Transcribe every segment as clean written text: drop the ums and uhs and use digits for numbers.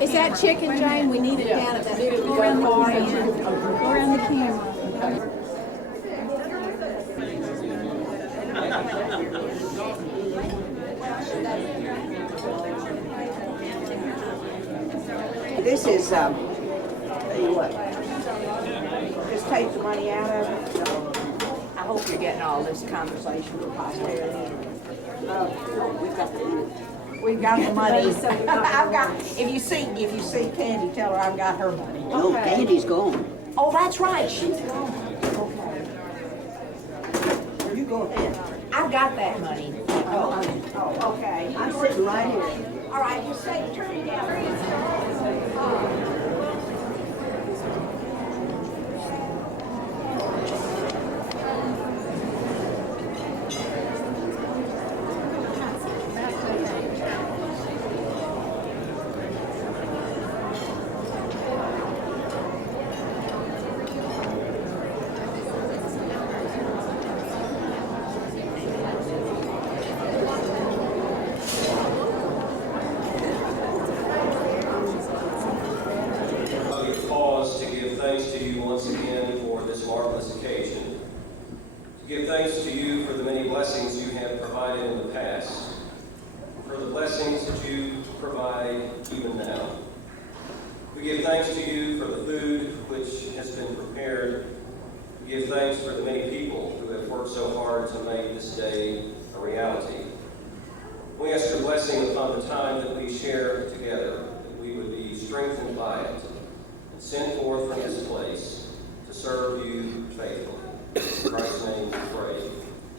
Is that chicken, Jane? We need it down at that. Go around the far end. Go around the camera. This is, tell you what, just take the money out of it. I hope you're getting all this conversation for posterity. We've got the money. I've got. If you see Candy, tell her I've got her money. No, Candy's gone. Oh, that's right. She's gone. Okay. You go ahead. I've got that money. Oh, okay. I'm sitting right here. All right, just say, turn it down. Give thanks to you for the many blessings you have provided in the past, for the blessings that you provide even now. We give thanks to you for the food which has been prepared. We give thanks for the many people who have worked so hard to make this day a reality. We ask your blessing upon the time that we share together, that we would be strengthened by it and sent forth from this place to serve you faithfully. In Christ's name we pray.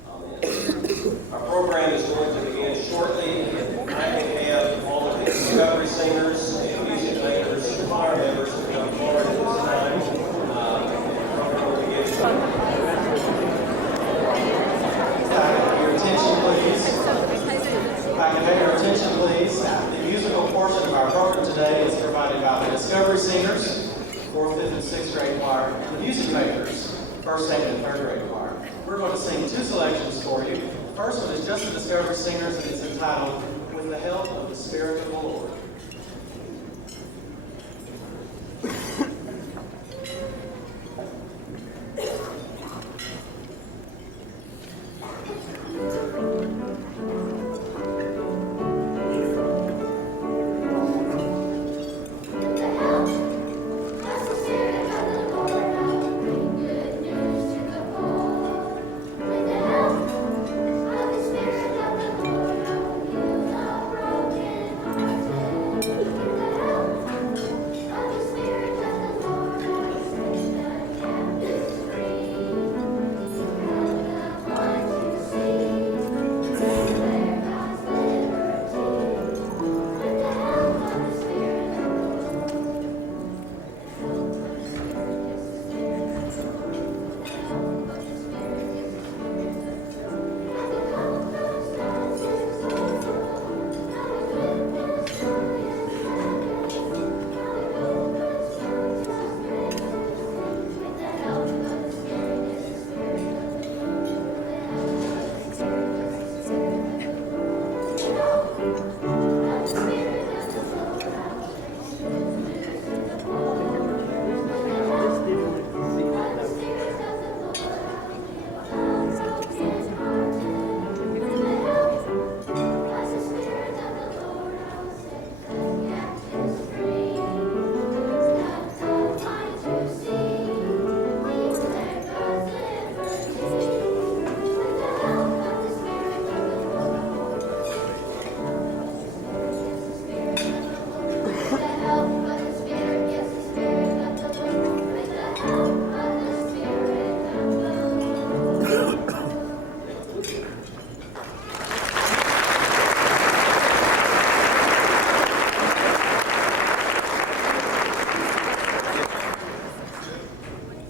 Amen. Our program is going to begin shortly. I can have all of the discovery singers and music makers and choir members to come forward at this time. The program will begin shortly. Your attention, please. If I can have your attention, please. The musical portion of our program today is provided by the Discovery Singers, 4th, 5th, and 6th grade choir, and the Music Makers, 1st, 2nd, and 3rd grade choir. We're going to sing two selections for you. The first one is just the Discovery Singers, and it's entitled, With the Help of the Spirit of the Lord.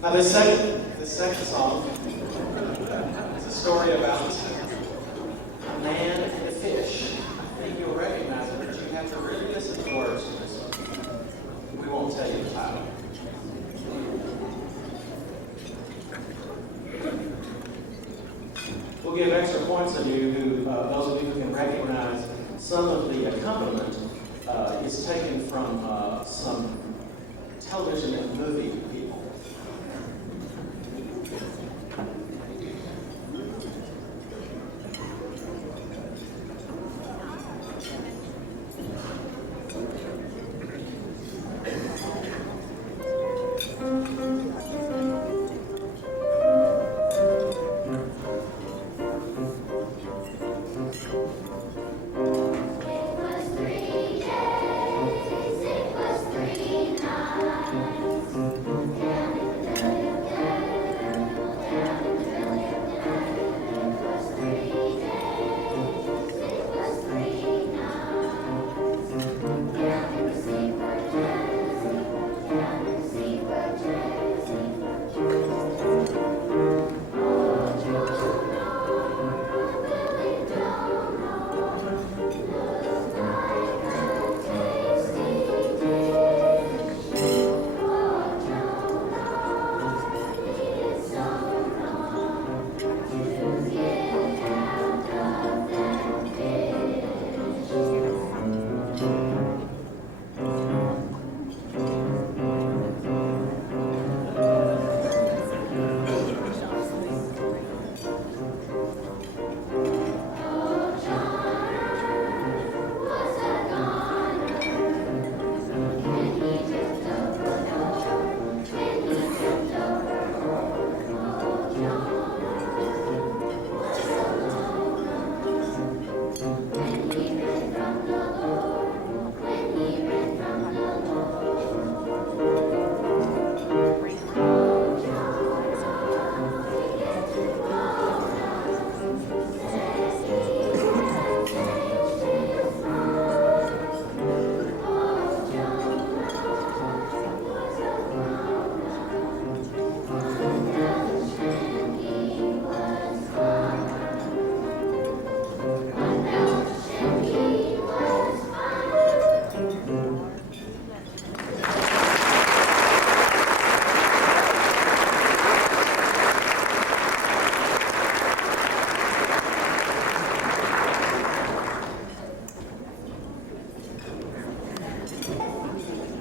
Now this second song is a story about a man and a fish. I think you'll recognize it, but you have to really listen to the words to this one. We won't tell you the title. We'll give extra points to you, those of you who can recognize some of the accompaniment is taken from some television and movie people.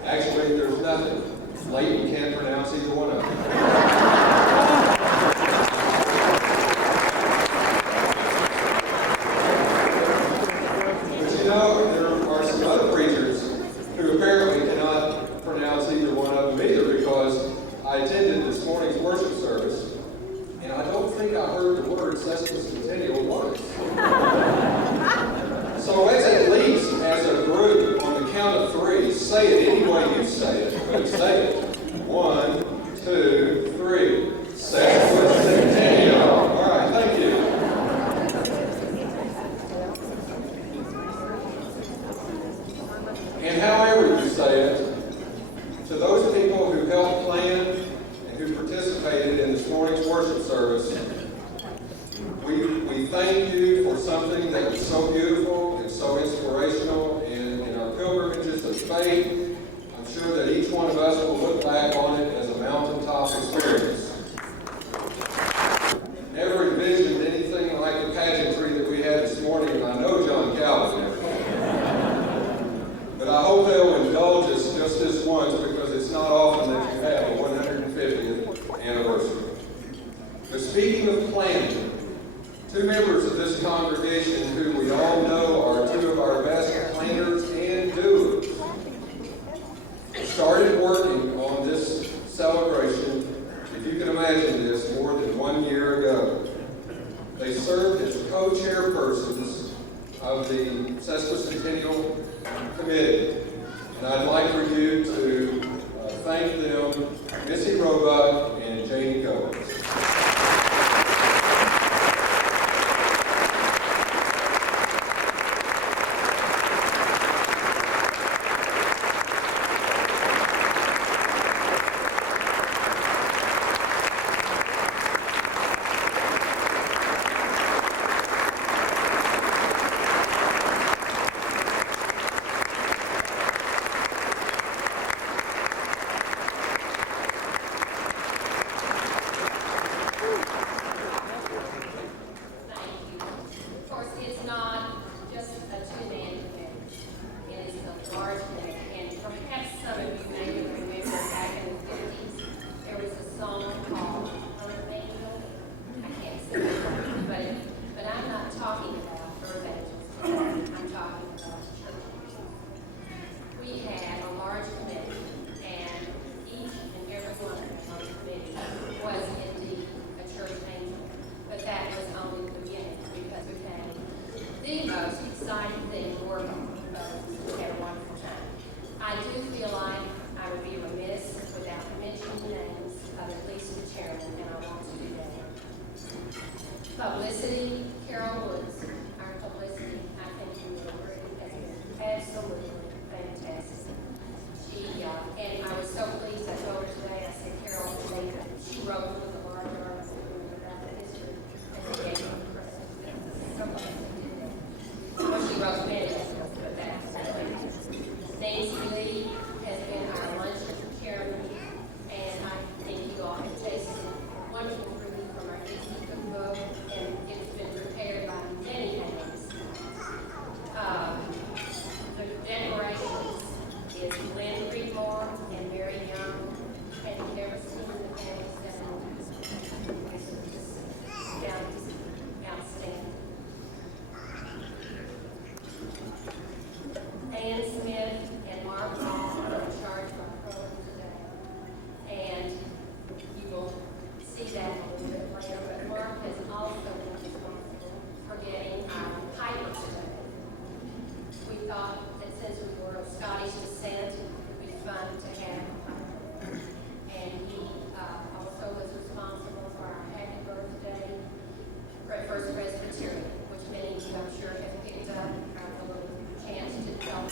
Actually, there's nothing. Leighton can't pronounce either one of them. But you know, there are some other preachers who apparently cannot pronounce either one of them either, because I attended this morning's worship service, and I don't think I heard the word sesquicentennial once. So let's at least, as a group, on the count of three, say it any way you say it. But say it. 1, 2, 3. Sesquicentennial. All right, thank you. And however you say it, to those people who helped plan and who participated in this morning's worship service, we thank you for something that was so beautiful and so inspirational in our pilgrimages of faith. I'm sure that each one of us will look back on it as a mountaintop experience. Never envisioned anything like the pageantry that we had this morning, and I know John Calvin never did. But I hope they'll indulge us just this once, because it's not often that you have a 150th anniversary. But speaking of planning, two members of this congregation who we all know are two of our best planners and doers started working on this celebration, if you can imagine this, more than 1 year ago. They served as co-chairpersons of the Sesquicentennial Committee, and I'd like for you to thank them, Missy Roebuck and Janie Goins. publicity, Carol Woods, our publicity, I think you will agree, has been absolutely fantastic. She, and I was so pleased, I told her today, I said, Carol, she wrote one of the large articles about the history, and they gave her credit. So glad they did that. Well, she wrote many, but that's Nancy Lee has been our luncheon chairman, and I think you all have tasted wonderful food from our Dixie cookbook, and it's been prepared by many hands. The decorations is Lynn Creedmore and Mary Young. Had you never seen the families down? It's just outstanding. Ann Smith and Mark Hall are in charge of our program today. And you will see that a little bit later, but Mark has also been responsible for getting our piper today. We thought that since we were of Scottish descent, it would be fun to have a piper. And he also was responsible for our happy birthday at First Presbyterian, which many of you, I'm sure, have picked up a little chance to help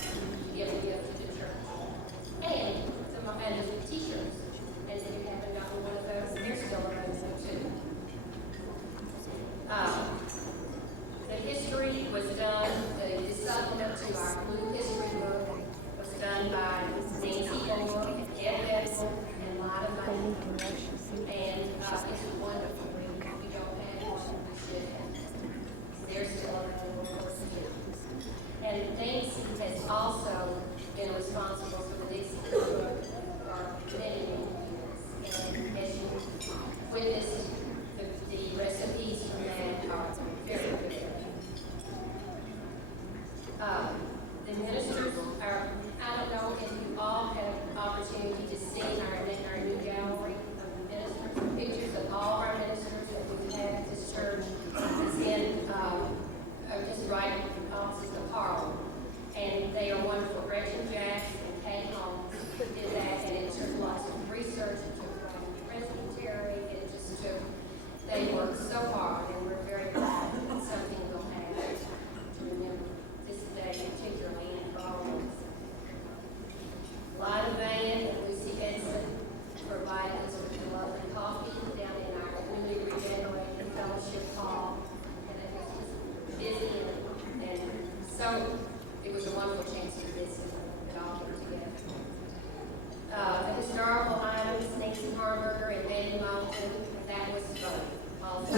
give a gift to the church. And the t-shirts. And if you haven't gotten one of those, they're still available too. The history was done, the supplement to our blue history book was done by Nancy Moore, Ed Bedford, and Lida May. And it's a wonderful read. We don't have one, we should have. They're still available for you. And Nancy has also been responsible for the Dixie cookbook for many, many years. And as you witnessed, the recipes from that are very good. The ministers are, I don't know if you all have opportunity to see our new gallery of ministers, pictures of all our ministers that we've had at this church. It's in, just right opposite the Carl. And they are wonderful. Gretchen Jacks and Kay Holmes did that, and it took lots of research. It took Presbyterian. It just took, they worked so hard, and we're very glad that something will happen to remember this day, particularly in Carl. Lida Van and Lucy Edson provided us with lovely coffee down in our newly regenerated fellowship hall, and it was just busy and so it was a wonderful chance to visit it all together. The historical items, Nancy Harburger and Betty Moulton, that was fun. Also,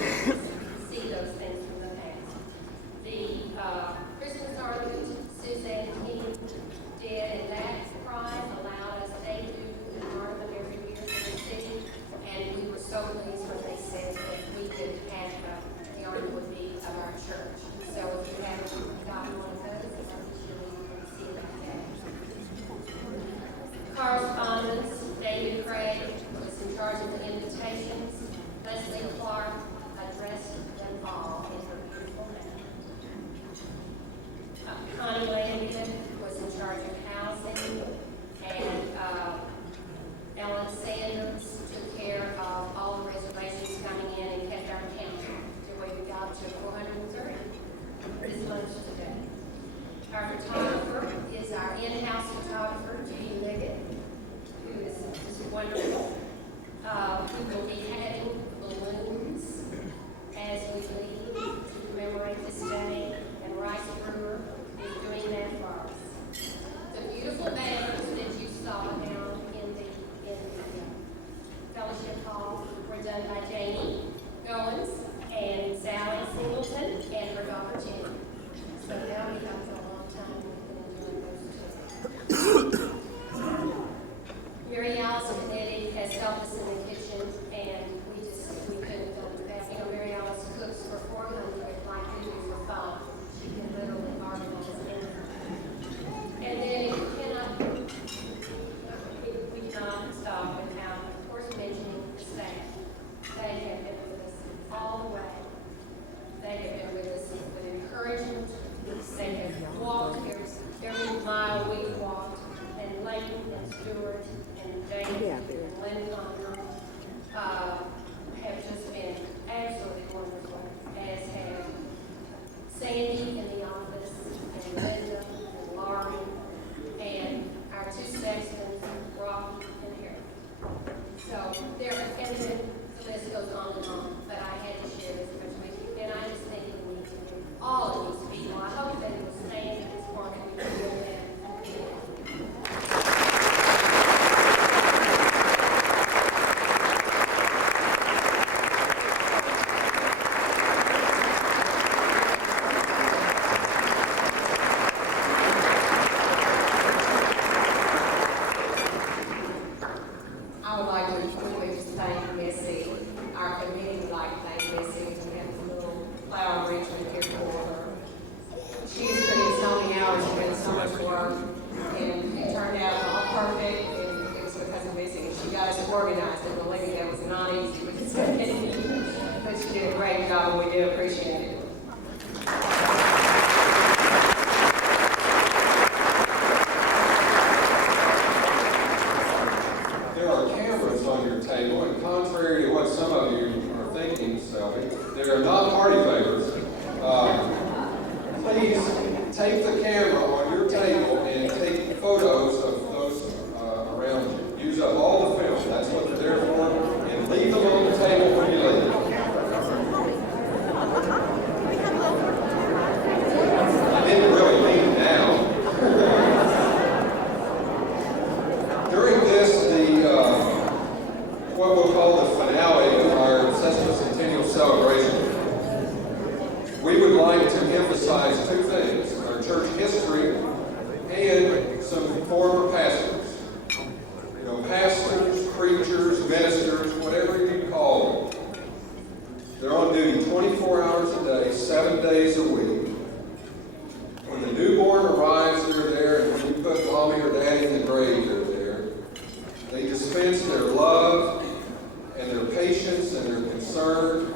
job, and we do appreciate it. There are cameras on your table, and contrary to what some of you are thinking, Selby, they are not party favors. Please take the camera on your table and take photos of those around you. Use up all the film. That's what they're there for. And leave them on the table when you leave. I didn't really mean now. During this, what we'll call the finale of our sesquicentennial celebration, we would like to emphasize two things: our church history and some former pastors. You know, pastors, preachers, ministers, whatever you call them. They're on duty 24 hours a day, 7 days a week. When the newborn arrives, they're there, and when you put mommy or daddy in the grave, they're there. They dispense their love and their patience and their concern,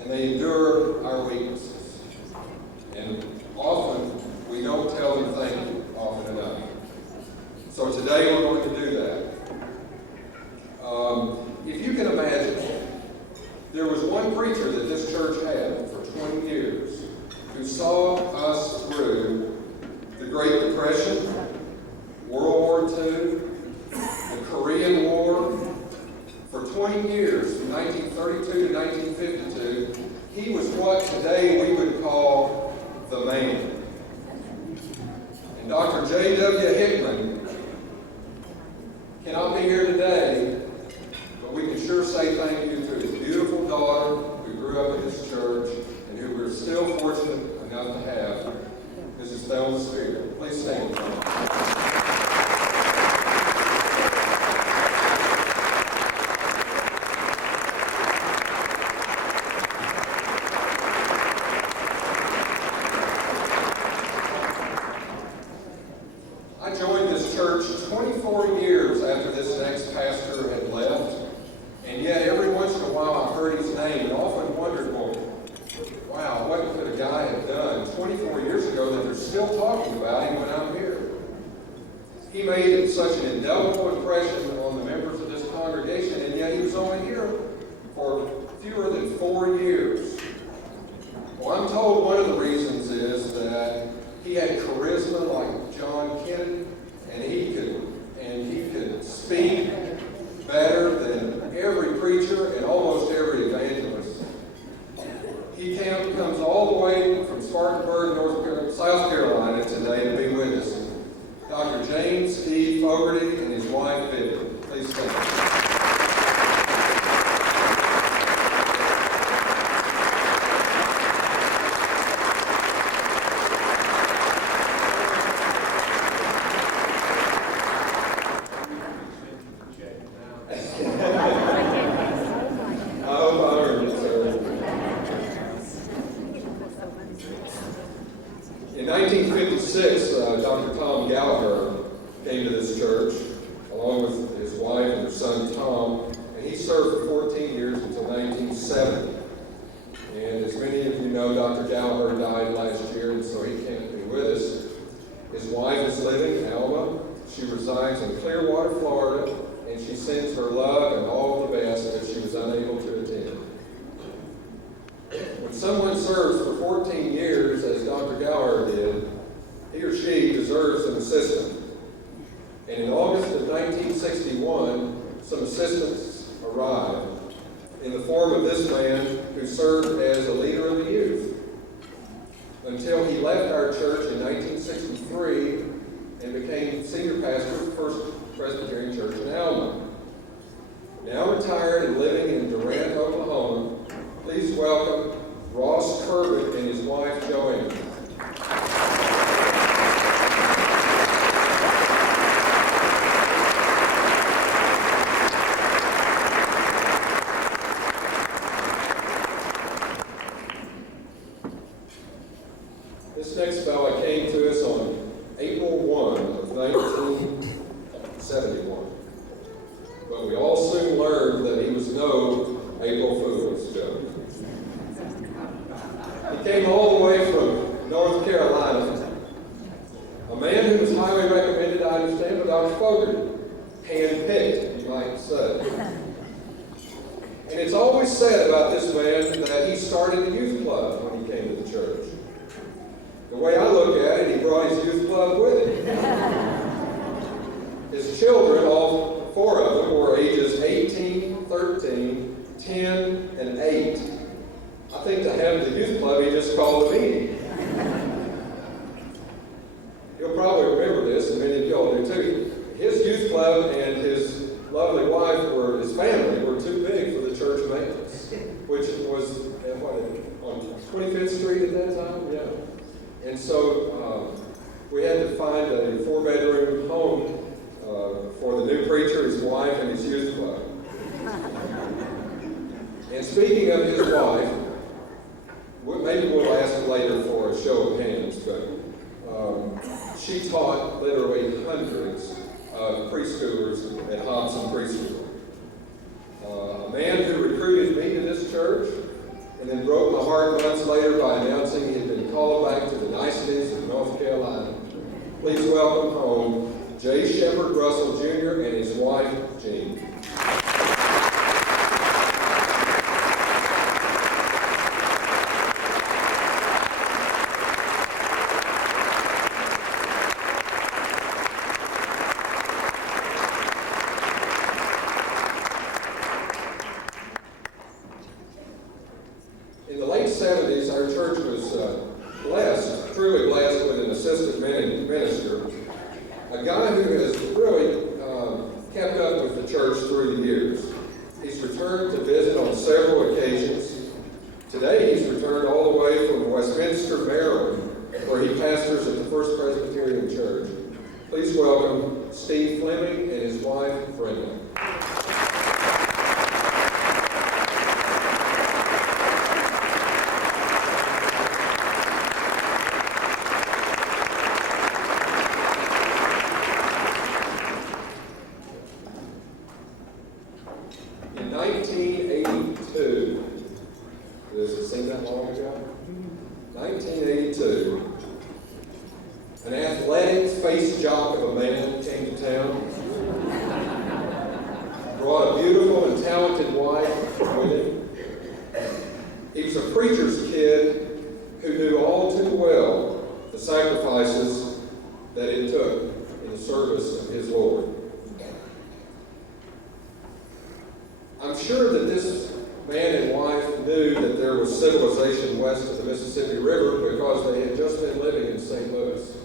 and they endure our weaknesses. And often, we don't tell them thank you often enough. So today we're going to do that. If you can imagine, there was one preacher that this church had for 20 years who saw us through the Great Depression, World War II, the Korean War. For 20 years, from 1932 to 1952, he was what today we would call the man. And Dr. J.W. Hickman cannot be here today, but we can sure say thank you to his beautiful daughter who grew up in this church and who we're still fortunate enough to have, Mrs. Thelma Spear. Please stand. I joined this church 24 years after this next pastor had left, and yet every once in a while I heard his name and often wondered, well, wow, what could a guy have done 24 years ago that they're still talking about him when I'm here? He made such an indelible impression on the members of this congregation, and yet he was only here for fewer than 4 years. Well, I'm told one of the reasons is that he had charisma like John Kennedy, and he could speak better than every preacher and almost every evangelist. He comes all the way from Spartanburg, South Carolina today to be with us. Dr. James E. Fogarty and his wife, Vivian. Please stand. In 1956, Dr. Tom Gallagher came to this church, along with his wife and their son Tom, and he served for 14 years until 1970. And as many of you know, Dr. Gallagher died last year, and so he can't be with us. His wife is living, Alma. She resides in Clearwater, Florida, and she sends her love and all the best that she was unable to attend. When someone serves for 14 years, as Dr. Gallagher did, he or she deserves an assistant. And in August of 1961, some assistants arrived in the form of this man who served as a leader of the youth until he left our church in 1963 and became senior pastor of First Presbyterian Church in Alma. Now retired and living in Durant, Oklahoma, please welcome Ross Kirby and his wife, Joanne. This next fella came to us on April 1 of 1971. But we all soon learned that he was no April Fool's joke. came all the way from North Carolina. A man who was highly recommended, I understand, by Dr. Fogarty. Hand-picked, you might say. And it's always said about this man that he started a youth club when he came to the church. The way I look at it, he brought his youth club with him. His children, all four of them, were ages 18, 13, 10, and 8. I think to have the youth club, he just called a meeting. You'll probably remember this, and many of y'all do too. His youth club and his lovely wife his family were too big for the church maintenance, which was on 25th Street at that time, yeah. And so we had to find a 4-bedroom home for the new preacher, his wife, and his youth club. And speaking of his wife, maybe we'll ask later for a show of hands, but she taught literally hundreds of preschoolers at Hobson Preschool. A man who recruited me to this church and then broke my heart months later by announcing he had been called back to the niceties of North Carolina. Please welcome home J. Shepard Russell Jr. and his wife, Jean. In the late 70s, our church was blessed, truly blessed, with an assistant minister, a guy who has really kept up with the church through the years. He's returned to visit on several occasions. Today, he's returned all the way from Westminster, Maryland, where he pastors at the First Presbyterian Church. Please welcome Steve Fleming and his wife, Brenda. In 1982, does it seem that long ago? 1982, an athletic face jock of a man came to town, brought a beautiful and talented wife with him. He was a preacher's kid who knew all too well the sacrifices that it took in the service of his Lord. I'm sure that this man and wife knew that there was civilization west of the Mississippi River because they had just been living in St. Louis.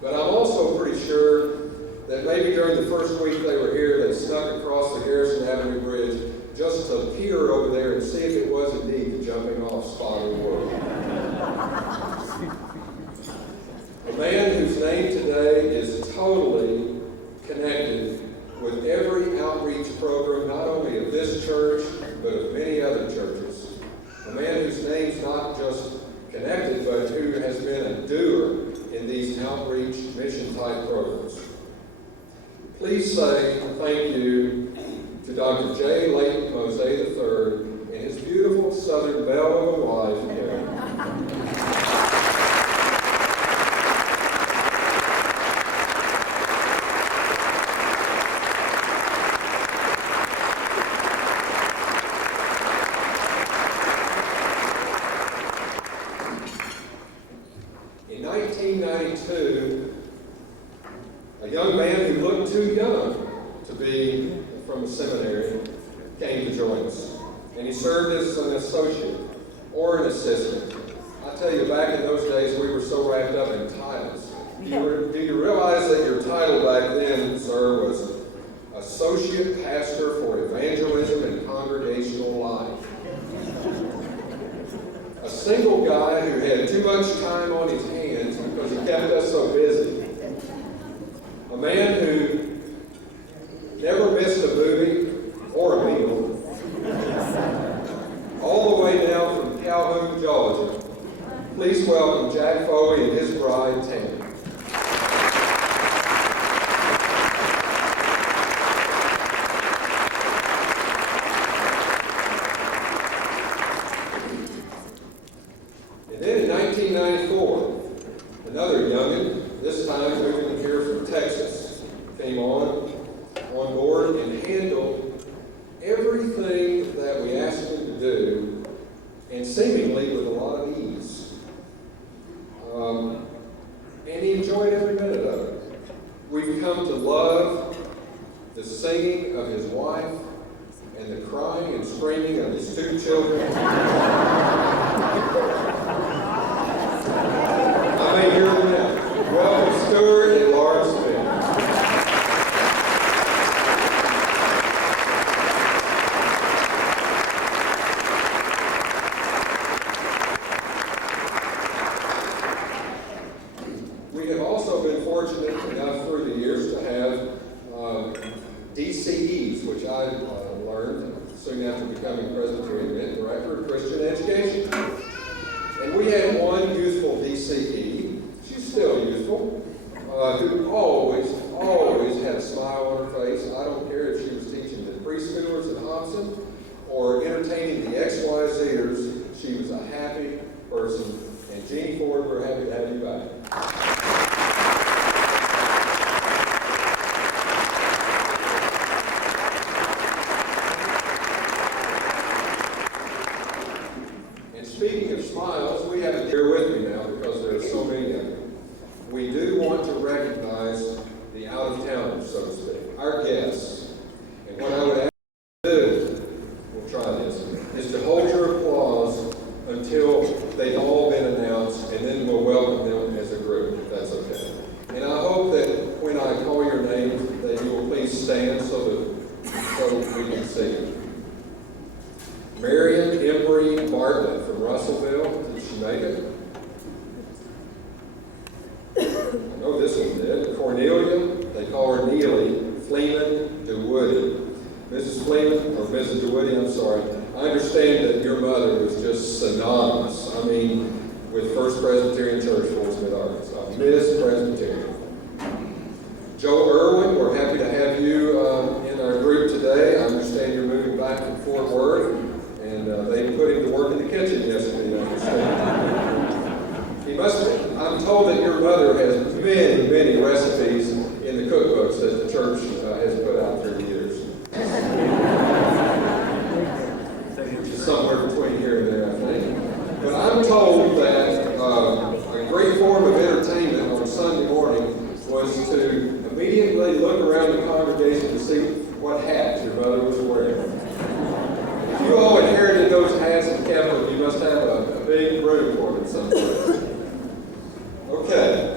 But I'm also pretty sure that maybe during the first week they were here, they snuck across the Garrison Avenue Bridge just to peer over there and see if it was indeed the jumping off spot of the world. A man whose name today is totally connected with every outreach program, not only of this church, but of many other churches. A man whose name's not just connected, but who has been a doer in these outreach mission-type programs. Please say thank you to Dr. J. Leighton Mose III and his beautiful Southern belle of a wife, Karen. In 1992, a young man who looked too young to be from a seminary came to join us. And he served as an associate or an assistant. I tell you, back in those days, we were so wrapped up in titles. Do you realize that your title back then, sir, was Associate Pastor for Evangelism and Congregational Life? A single guy who had too much time on his hands because he kept us so busy. A man who never missed a movie or a meal. All the way down from Calhoun, Georgia. Please welcome Jack Foley and his bride, Tammy. do, and seemingly with a lot of ease. And he enjoyed every minute of it. We've come to love the singing of his wife and the crying and screaming of his 2 children. I may hear them now. Welcome, Stuart and Laura Smith. We have also been fortunate enough through the years to have DCEs, which I learned soon after becoming Presbyterian Director of Christian Education. And we had one youthful DCE, she's still youthful, who always had a smile on her face. I don't care if she was teaching the preschoolers at Hobson or entertaining the XYZers, she was a happy person. And Jeannie Ford, we're happy to have you back. And speaking of smiles, we have it here with me now because there are so many of them. We do want to recognize the out-of-towners, so to speak, our guests. And what I would ask you to do, we'll try this, is to hold your applause until they've all been announced, and then we'll welcome them as a group, if that's okay. And I hope that when I call your name, that you will please stand so we can see you. Marion Embry Bartlett from Russellville. Did she make it? I know this one did. Cornelia, they call her Neely, Fleeman DeWoody. Mrs. Fleeman, or Mrs. DeWoody, I'm sorry. I understand that your mother was just synonymous, with First Presbyterian Church, Fort Smith, Arkansas. Miss Presbyterian. Joe Irwin, we're happy to have you in our group today. I understand you're moving back from Fort Worth, and they put him to work in the kitchen yesterday, I understand. He must be. I'm told that your mother has many, many recipes in the cookbooks that the church has put out through the years. Somewhere between here and there, I think. But I'm told that a great form of entertainment on Sunday morning was to immediately look around the congregation to see what hat your mother was wearing. If you all inherited those hats and kept them, you must have a big room for them someplace. Okay.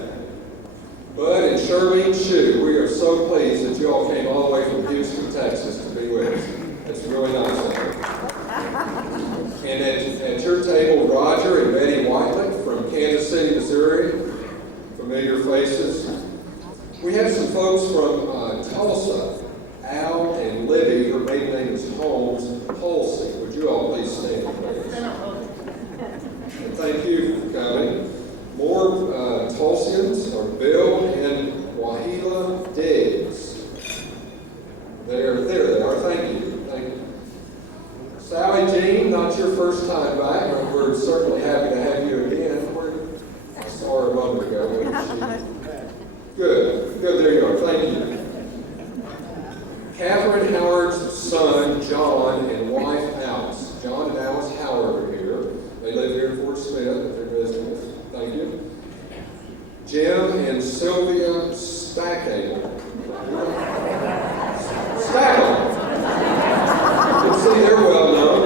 Bud and Charlene Shue, we are so pleased that you all came all the way from Houston, Texas to be with us. It's really nice of you. And at your table, Roger and Betty Whitelick from Kansas City, Missouri. Familiar faces. We have some folks from Tulsa. Al and Libby, her maiden name is Holmes, Holsey. Would you all please stand, please? And thank you for coming. More Tulsians are Bill and Wahila Diggs. There they are. Thank you. Thank you. Sally Jean, not your first time back, but we're certainly happy to have you again. I saw her a moment ago. Good. There you are. Thank you. Catherine Howard's son, John, and wife, Alice. John and Alice Howard are here. They live here in Fort Smith at their business. Thank you. Jim and Sylvia Stackable. Stackable. You see, they're well known.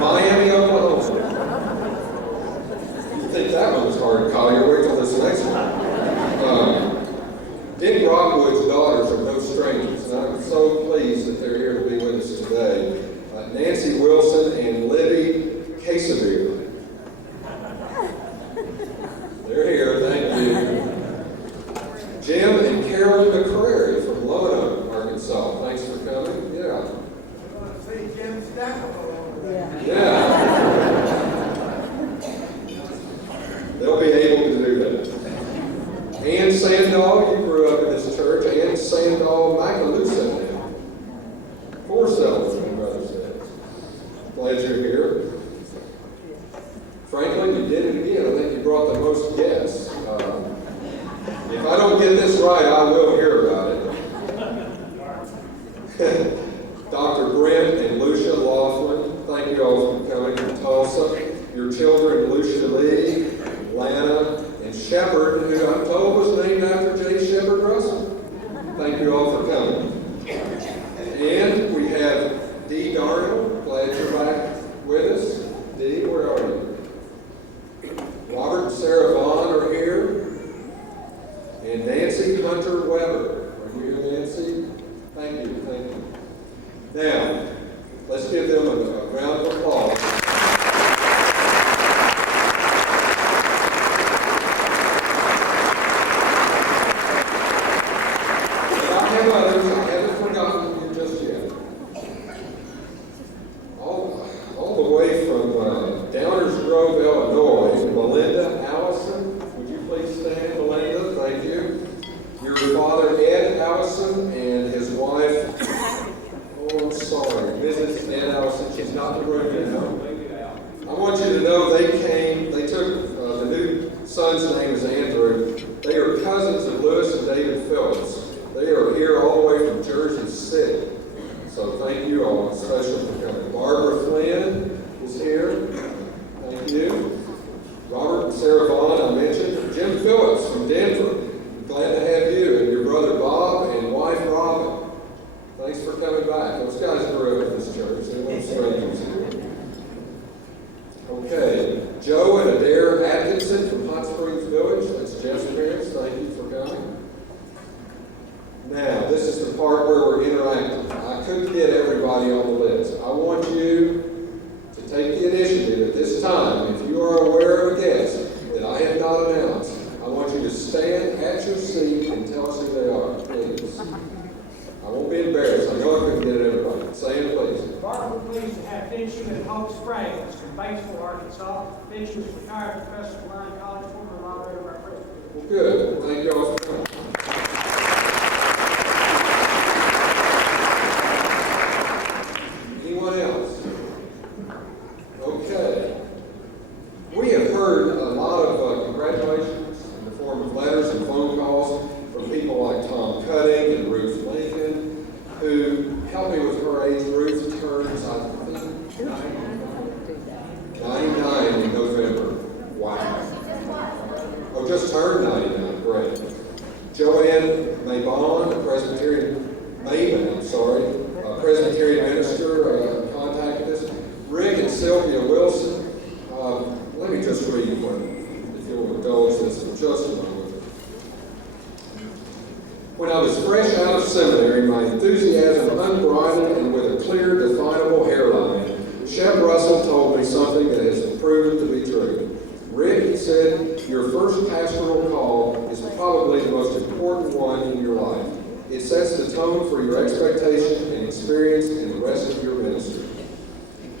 Miami, Oklahoma. You think that one was hard to call? Wait till this next one. Dick Rockwood's daughters are no strangers, and I'm so pleased that they're here to be with us today. Nancy Wilson and Libby Casavere. They're here, thank you. Jim and Carolyn McCrary from Lono, Arkansas. Thanks for coming. Yeah. Yeah. They'll be able to do that. Ann Sandahl, you grew up in this church. Ann Sandahl Macalusa now. 4 celebrating Brothers Day. Glad you're here. Frankly, you did it again. I think you brought the most guests. If I don't get this right, I will hear about it. Dr. Brent and Lucia Laughlin your children, Lucia Lee, Lana, and Shepard, who I'm told was named after J. Shepard Russell. Thank you all for coming. And we have Dee Darnell. Glad you're back with us. Dee, where are you? Robert and Sarah Vaughn are here. And Nancy Hunter Weber. Are you here, Nancy? Thank you, thank you. Now, let's give them a round of applause. And I have others. I haven't forgotten you just yet. All the way from Downers Grove, Illinois, Melinda Allison. Would you please stand, Melinda? Thank you. Your father, Ed Allison, and his wife, I'm sorry, Mrs. Ed Allison. She's not in the room now. I want you to know they took the new son's name is Andrew. They are cousins of Lewis and David Phillips. They are here all the way from Jersey City. So thank you all, especially for coming. Barbara Flynn is here. Thank you. Robert and Sarah Vaughn, I mentioned. Jim Phillips from Denver. Glad to have you, and your brother Bob and wife Robin. Thanks for coming back. Those guys grew up in this church. They weren't strangers here. Okay. Joe and Adair Atkinson from Hot Springs Village. That's Jeff's parents. Thank you for coming. Now, this is the part where we're interactive. I couldn't get everybody on the list. I want you to take the initiative at this time. If you are aware of a guest that I have not announced, I want you to stand at your seat and tell us who they are, please. I won't be embarrassed. I know I couldn't get everybody. Say it, please. Barbara, we're pleased to have finishing at Hope Springs from Batesville, Arkansas. Finishing is retired professor of Lyon College, former moderator of our Presbyterian. Well, good. Thank you all for coming. Anyone else? Okay. We have heard a lot of congratulations in the form of letters and phone calls from people like Tom Cutting and Ruth Lincoln, who helped me with her age. Ruth turns, I think, 99 in November. Wow. Oh, just turned 99. Great. Joanne Maybon, a Presbyterian minister, contacted us. Rick and Sylvia Wilson. Let me just read one, if you'll indulge this for just a moment. When I was fresh out of seminary, my enthusiasm unbridled and with a clear, definable hairline, Shep Russell told me something that has proven to be true. Rick, he said, your first pastoral call is probably the most important one in your life. It sets the tone for your expectation and experience in the rest of your ministry.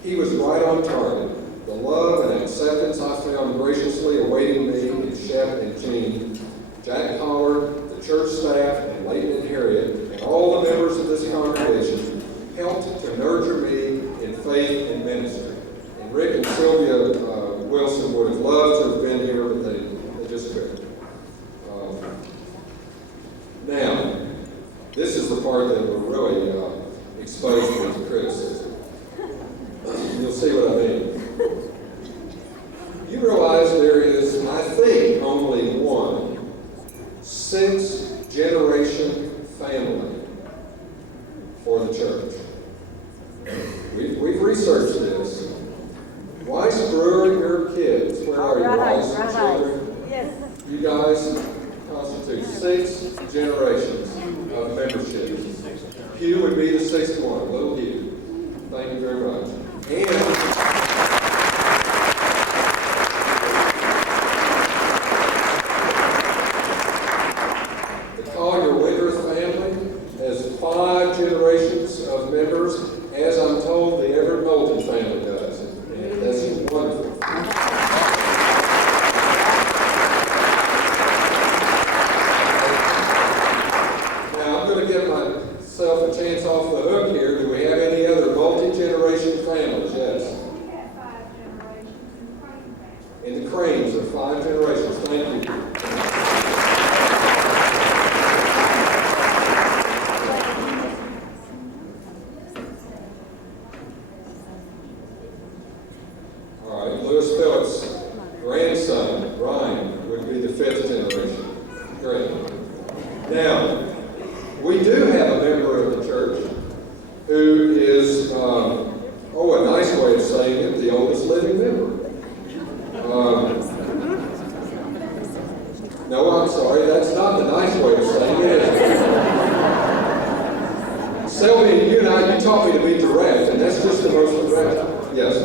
He was right on target. The love and acceptance I found graciously awaiting me in Shep and Jean, Jack Pollard, the church staff, and Leighton and Harriet, and all the members of this congregation helped to nurture me in faith and ministry. And Rick and Sylvia Wilson would have loved to have been here, but they just couldn't. Now, this is the part that will really expose me to criticism. You'll see what I mean. You realize there is, I think, only one 6-generation family for the church. We've researched this. Weiss Brewer, your kids, where are you, Weiss? Children? Yes. You guys constitute 6 generations of membership. Hugh would be the 6th one, little Hugh. Thank you very much. And the Collier Winters family has 5 generations of members, as I'm told the Everett Moulton family does. And that's wonderful. Now, I'm going to give myself a chance off the hook here. Do we have any other multi-generation families? Yes. We have 5 generations in the Crane family. In the Cranes are 5 generations. Thank you. All right, Lewis Phillips. grandson, Ryan, would be the 5th generation. Great. Now, we do have a member of the church who is, a nice way of saying it, the oldest living member. No, I'm sorry, that's not the nice way of saying it. Selby, you taught me to be direct, and that's just the most direct. Yes.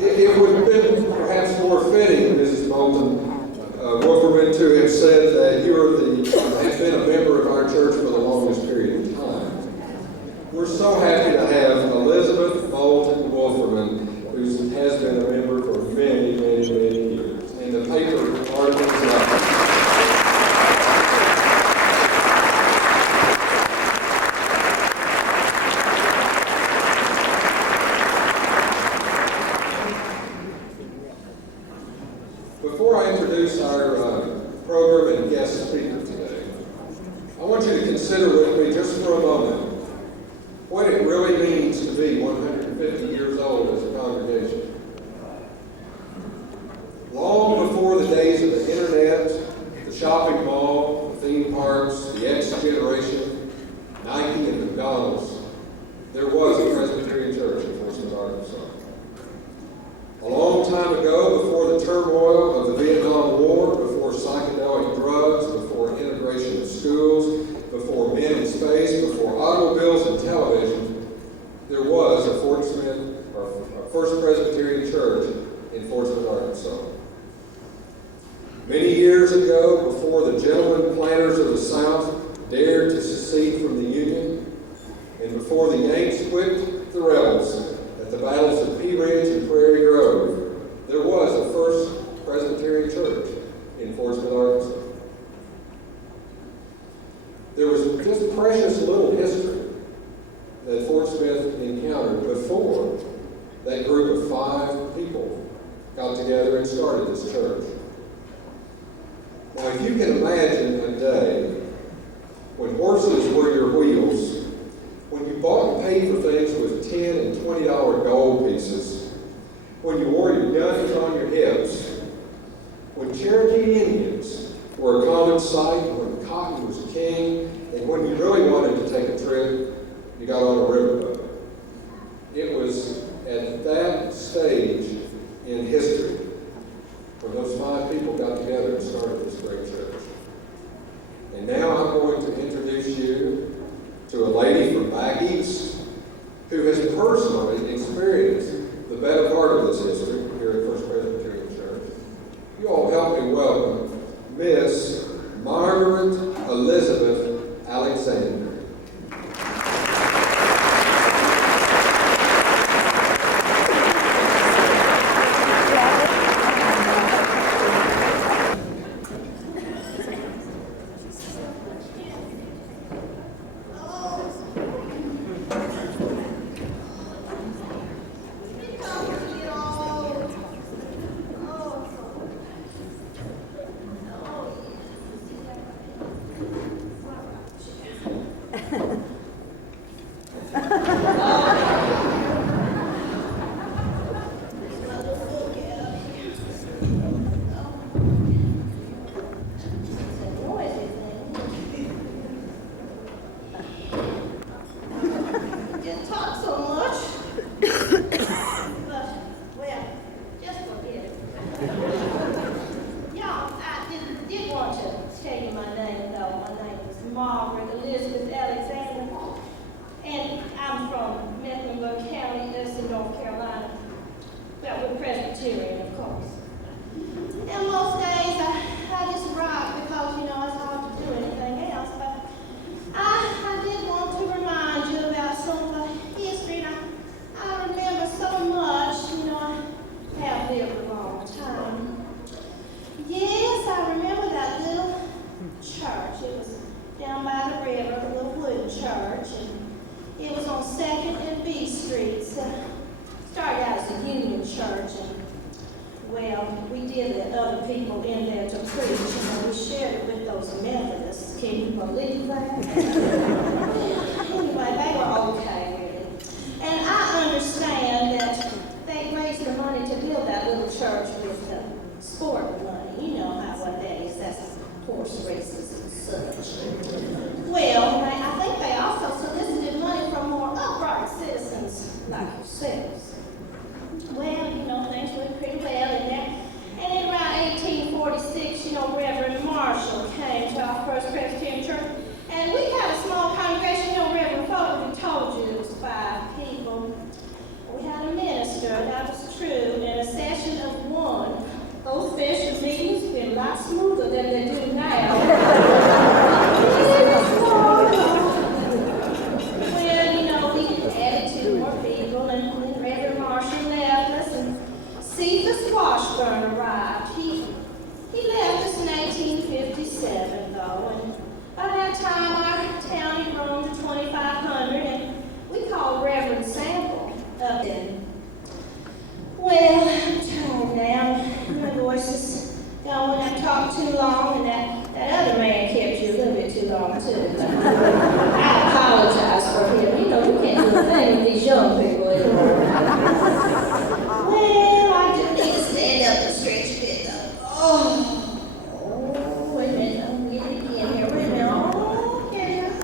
It would have been perhaps more fitting, Mrs. Moulton, Wolferman, to have said that you have been a member of our church for the longest period of time. We're so happy to have Elizabeth Moulton Wolferman, who has been a member for many, many, many years. And the paper articles Before I introduce our program and guest speaker today, I want you to consider with me just for a moment what it really means to be 150 years old as a congregation. Long before the days of the internet, the shopping mall, the theme parks, the X generation, Nike and McDonald's, there was a Presbyterian church in Forsyth, Arkansas. A long time ago, before the turmoil of the Vietnam War, before psychedelic drugs, before integration of schools, before men in space, before automobiles and television, there was a First Presbyterian church in Forsyth, Arkansas. Many years ago, before the gentlemen planters of the South dared to secede from the Union, and before the Yanks whipped the rebels at the battles of Pea Ridge and Prairie Grove, there was a First Presbyterian church in Forsyth, Arkansas. There was just precious little history that Fort Smith encountered before that group of 5 people got together and started this church. Now, if you can imagine a day when horses were your wheels, when you bought and paid for things with $10 and $20 gold pieces, when you wore your guns on your hips, when Cherokee Indians were a common sight, when cotton was king, and when you really wanted to take a trip, you got on a riverboat. It was at that stage in history when those 5 people got together and started this great church. And now I'm going to introduce you to a lady from back east who has personally experienced the better part of this history here at First Presbyterian Church. You all help me welcome Miss Margaret Elizabeth Alexander. Margaret Elizabeth Alexander, and I'm from Mecklenburg County, that's in North Carolina. Well, we're Presbyterian, of course. And most days I just rock because, it's hard to do anything else, but I did want to remind you about some of the history, and I remember so much, I have lived a long time. Yes, I remember that little church. It was down by the river, a little wooden church, and it was on 2nd and B Streets. Started out as a Union church, and well, we did let other people in there to preach, we shared it with those Methodists. Can you believe that? Anyway, they were okay with it. And I understand that they raised the money to build that little church with long, and that other man kept you a little bit too long, too. I apologize for him. You know, you can't do a thing with these young people anymore. Well, I just need to stand up and stretch a bit, though. Oh, wait a minute. I'm getting it in here. Wait a minute.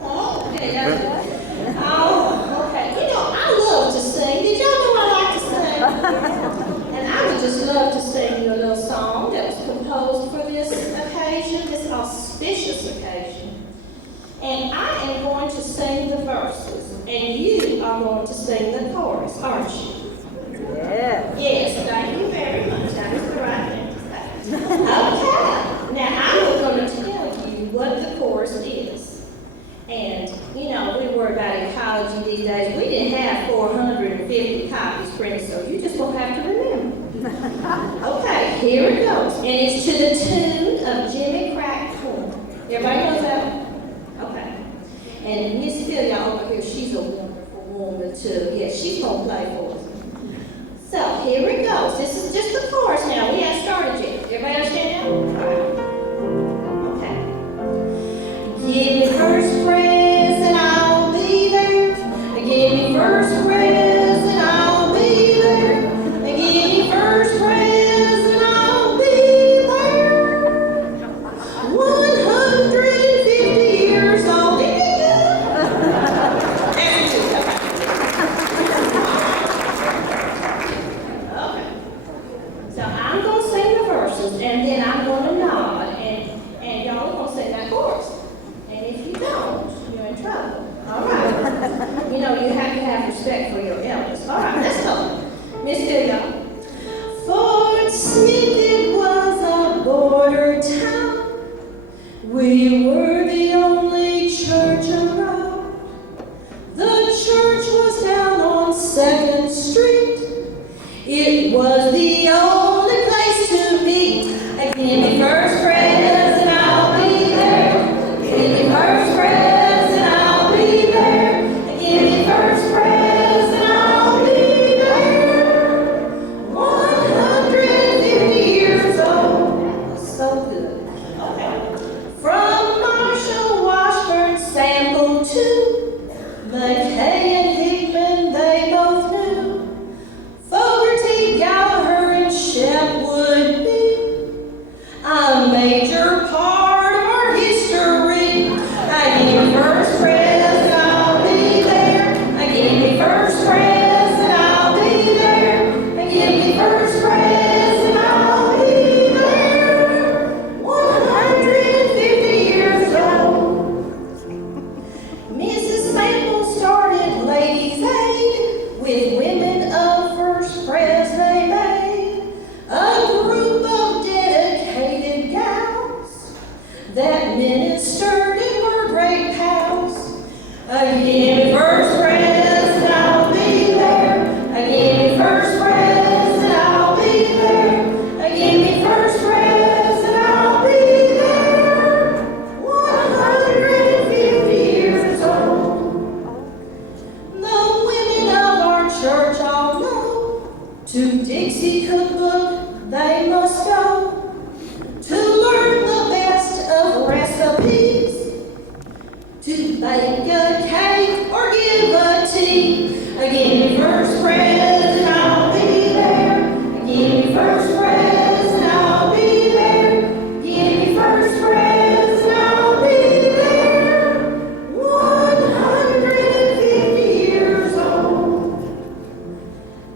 Okay, that's good. Oh, okay. You know, I love to sing. Did y'all know I like to sing? And I would just love to sing you a little song that was composed for this occasion, this auspicious occasion. And I am going to sing the verses, and you are going to sing the chorus, aren't you? Yeah. Yes, thank you very much. That is the right thing to say. Okay. Now, I'm going to tell you what the chorus is. And, you know, we were about in college these days. We didn't have 450 copies printed, so you just won't have to remember. Okay, here it goes. And it's to the tune of Jimmy Crack Corn. Everybody knows that one? Okay. And Miss Philly over here, she's a wonderful woman, too. Yes, she's going to play for us. So, here it goes. This is just the chorus now. We haven't started yet. Everybody understand now? All right. Okay. Give me first praise and I'll be there. Give me first praise and I'll be there. Give me first praise and I'll be there. 150 years old. Okay. So I'm going to sing the verses, and then I'm going to nod, and y'all are going to sing that chorus. And if you don't, you're in trouble. All right. You know, you have to have respect for your elders. All right, let's go. Miss Philly. Fort Smith, it was a border town. We were the only church around. The church was down on 2nd Street. It was the only place to meet. Give me first praise and I'll be there. Give me first praise and I'll be there. Give me first praise and I'll be there. 150 years old. So good. Okay. From Marshall, Washburn, Sample to McKay and Hickman, they both knew. Fogarty, Gallagher, and Shep would be a major part of our history. I give me first praise and I'll be there. I give me first praise and I'll be there. I give me first praise and I'll be there. 150 years old. Mrs. Maple started Ladies' Aid with women of First Pres they made. A group of dedicated gals that ministered and were great pals. Give me first praise and I'll be there. Give me first praise and I'll be there. Give me first praise and I'll be there. 150 years old. The women of our church all know to Dixie Cookbook they must go to learn the best of recipes, to bake a cake or give a tea. Give me first praise and I'll be there. Give me first praise and I'll be there. Give me first praise and I'll be there. 150 years old.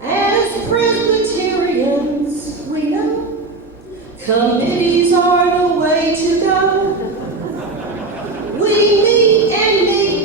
As Presbyterians, we know committees are the way to go. We meet and meet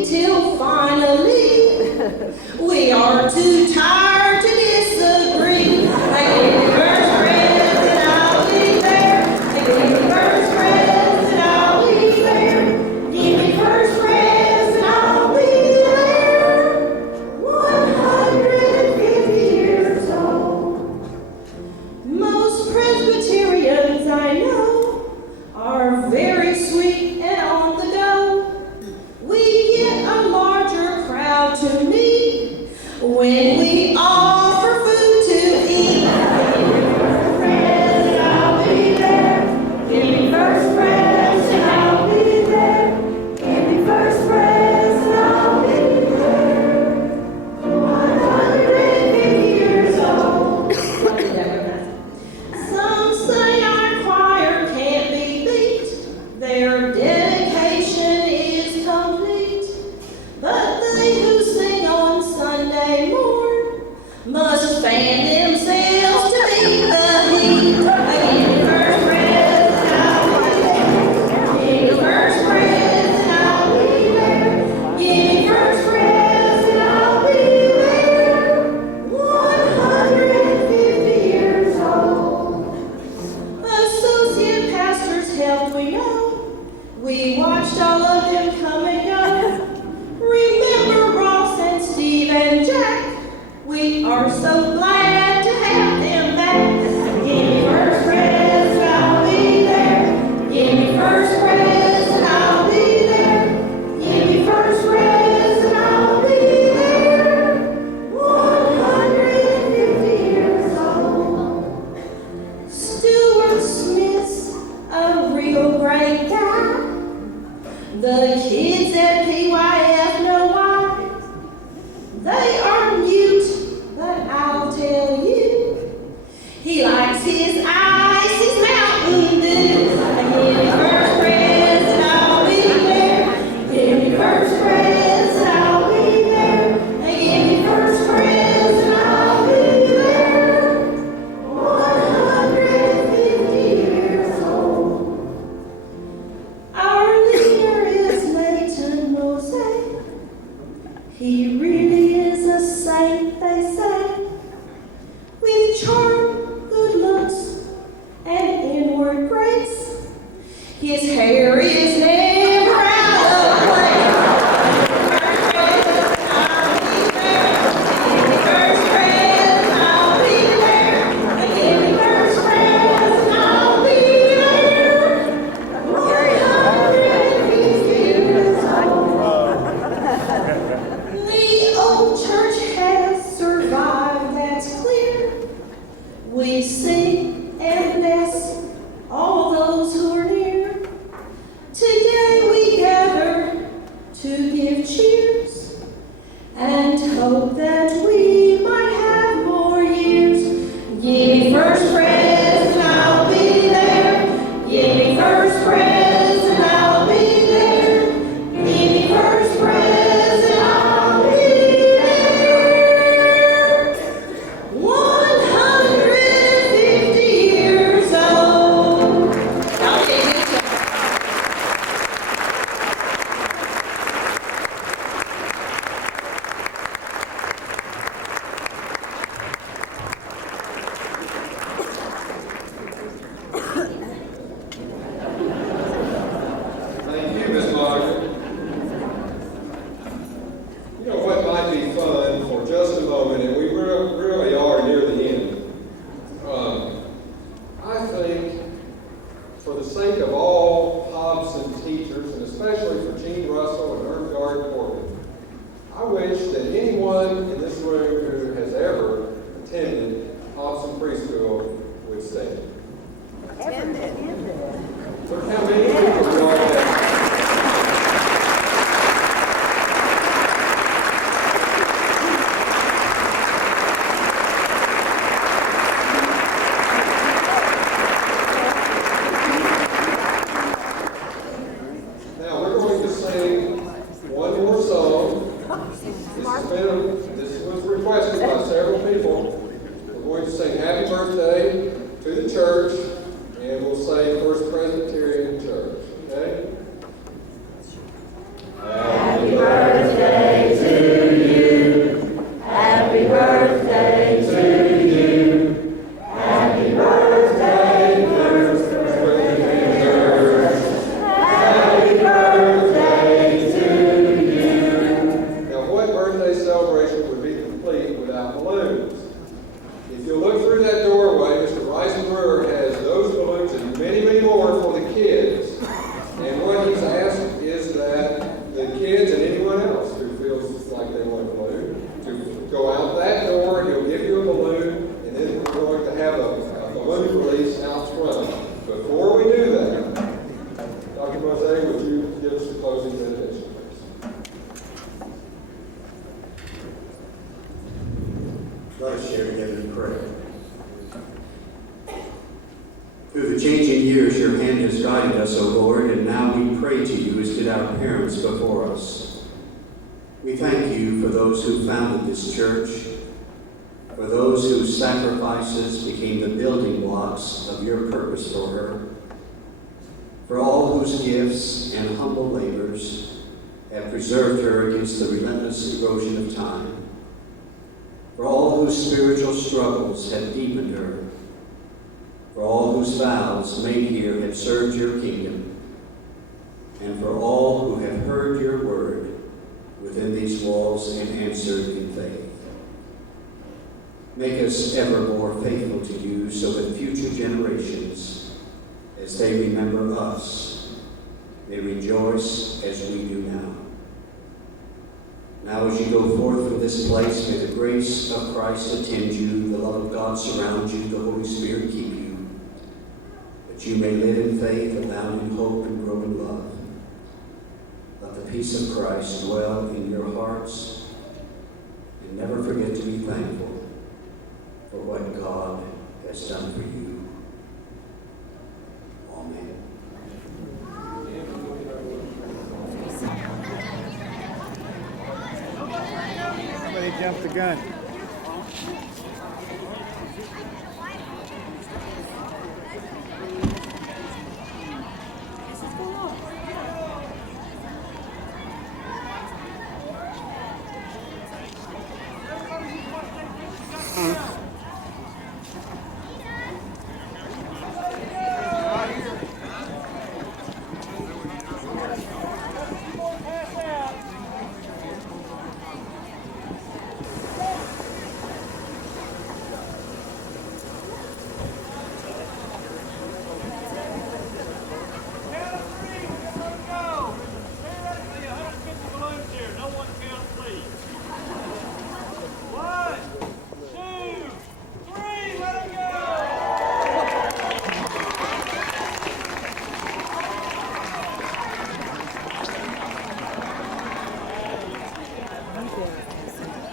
is ice, is Mountain Dew. Give me first press and I'll be there. Give me first press and I'll be there. Give me first press and I'll be there. 150 years old. Our leader is Leighton Mosey. He really is a saint, they say, with charm, good looks, and inward grace. His hair is never out of place. First press, I'll be there. Give me first press, and I'll be there. 150 years old. The old church has survived, that's clear. We sing and bless all those who are near. Today we gather to give cheers and hope that we might have more years. Give me first press and I'll be there. Give me first press and I'll be there. Give me first press and I'll be there. 150 years old. I'll take it. Thank you, Ms. Margaret. You know what might be fun for just a moment, and we really are near the end. I think, for the sake of all Hobson teachers, and especially for Gene Russell and Irmgard Corbin, I wish that anyone in this room who has ever attended Hobson Preschool would stand. Look how many people we all have. Now we're going to sing one more song. This was requested by several people. We're going to sing Happy Birthday to the church, and we'll say First Presbyterian Church. Okay? Happy birthday to you. Happy birthday to you. Happy birthday, First Presbyterian Church. Happy birthday to you. Now, what birthday celebration would be complete without balloons? If you look through that doorway, Mr. Bryson Brewer has those balloons and many, many more for the kids. And what he's asked is that the kids and anyone else who feels like they want a balloon to go out that door. He'll give you a balloon, and then we're going to have a balloon release out front. Before we do that, Dr. Mosey, would you give us the closing benediction, please? Let us share together in prayer. Through the changing years, your hand has guided us, O Lord, and now we pray to you as did our parents before us. We thank you for those who founded this church, for those whose sacrifices became the building blocks of your purpose for her, for all whose gifts and humble labors have preserved her against the relentless erosion of time, for all whose spiritual struggles have deepened her, for all whose vows made here have served your kingdom, and for all who have heard your word within these walls and answered in faith. Make us ever more faithful to you so that future generations, as they remember us, may rejoice as we do now. Now as you go forth from this place, may the grace of Christ attend you, the love of God surround you, the Holy Spirit keep you, that you may live in faith, abound in hope, and grow in love. Let the peace of Christ dwell in your hearts, and never forget to be thankful for what God has done for you. Jump the gun.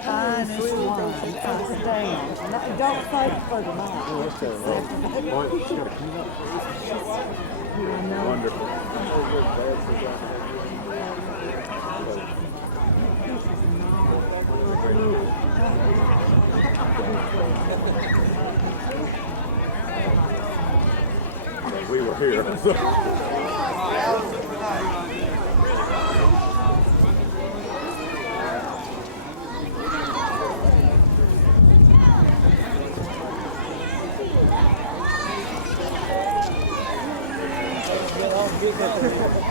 Finest wine, stand. Don't fight for the night. Wonderful. We were here. Get